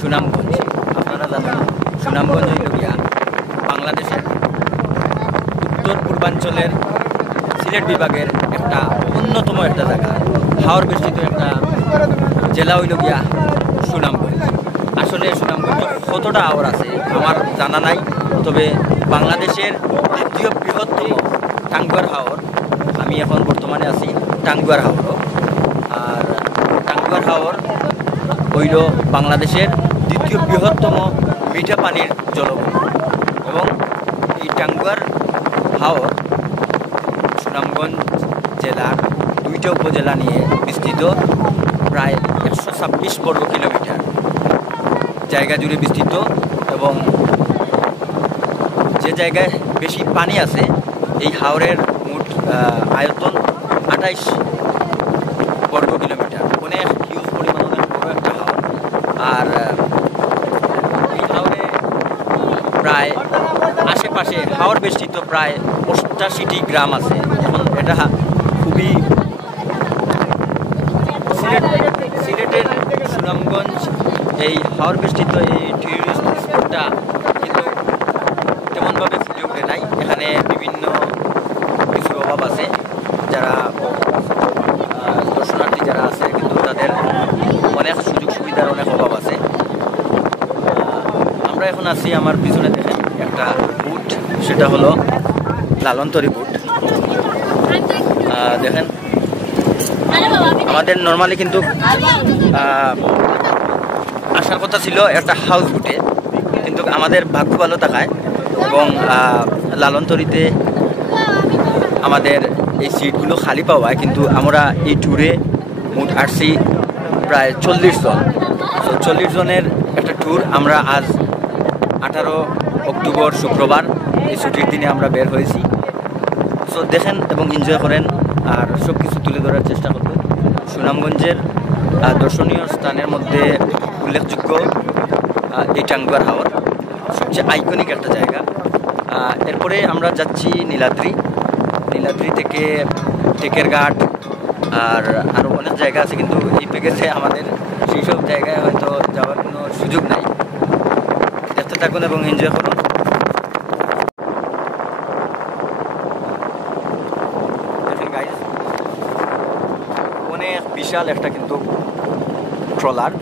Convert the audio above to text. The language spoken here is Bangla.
সুনামগঞ্জ। আপনারা জানেন সুনামগঞ্জ হইল গিয়া বাংলাদেশের উত্তর পূর্বাঞ্চলের সিলেট বিভাগের একটা অন্যতম একটা জায়গা, হাওর বেষ্টিত একটা জেলা হইল গিয়া সুনামগঞ্জ। আসলে সুনামগঞ্জ কতটা হাওর আছে আমার জানা নাই, তবে বাংলাদেশের দ্বিতীয় বৃহত্তম টাঙ্গুয়ার হাওর, আমি এখন বর্তমানে আছি টাঙ্গুয়ার হাওর। আর টাঙ্গুয়ার হাওর হইল বাংলাদেশের দ্বিতীয় বৃহত্তম মিঠা পানির জলভূমি এবং এই টাঙ্গুয়ার হাওর সুনামগঞ্জ জেলার 2টা উপজেলা নিয়ে বিস্তৃত, প্রায় 126 বর্গ কিলোমিটার জায়গা জুড়ে বিস্তৃত এবং যে জায়গায় বেশি পানি আছে এই হাওরের মোট আয়তন 28 বর্গ কিলোমিটার, অনেক হিউজ পরিমাণ, অনেক বড় একটা হাওর। আর এই হাওরে প্রায় আশেপাশে হাওর বেষ্টিত প্রায় 88টি গ্রাম আছে। এখন এটা খুবই সিলেটের সুনামগঞ্জ এই হাওর বেষ্টিত এই টুরিস্ট স্পটটা কিন্তু তেমনভাবে ফুটে ওঠে নাই। এখানে বিভিন্ন কিছুর অভাব আছে, যারা দর্শনার্থী যারা আছে কিন্তু তাদের অনেক সুযোগ সুবিধার অনেক অভাব আছে। আমরা এখন আছি, আমার পিছনে দেখেন একটা বুট, সেটা হলো লালনতরী বুট। দেখেন আমাদের নর্মালি কিন্তু আসার কথা ছিল একটা হাউস বুটে, কিন্তু আমাদের ভাগ্য ভালো থাকায় এবং লালনতরীতে আমাদের এই সিটগুলো খালি পাওয়ায় কিন্তু আমরা এই ট্যুরে মোট আসছি প্রায় 40 জন। তো 40 জনের একটা ট্যুর আমরা আজ 18 অক্টোবর শুক্রবার এই ছুটির দিনে আমরা বের হয়েছি। সো দেখেন এবং এনজয় করেন আর সব কিছু তুলে ধরার চেষ্টা করবেন। সুনামগঞ্জের দর্শনীয় স্থানের মধ্যে উল্লেখযোগ্য এই টাঙ্গুয়ার হাওর, সবচেয়ে আইকনিক একটা জায়গা। এরপরে আমরা যাচ্ছি নীলাদ্রি থেকে টেকের ঘাট আর আরও অনেক জায়গা আছে, কিন্তু এই প্যাকেজে আমাদের সেই সব জায়গায় হয়তো যাওয়ার কোনো সুযোগ নাই। দেখতে থাকুন এবং এনজয় করুন। দেখেন গাইজ, অনেক বিশাল একটা কিন্তু ট্রলার,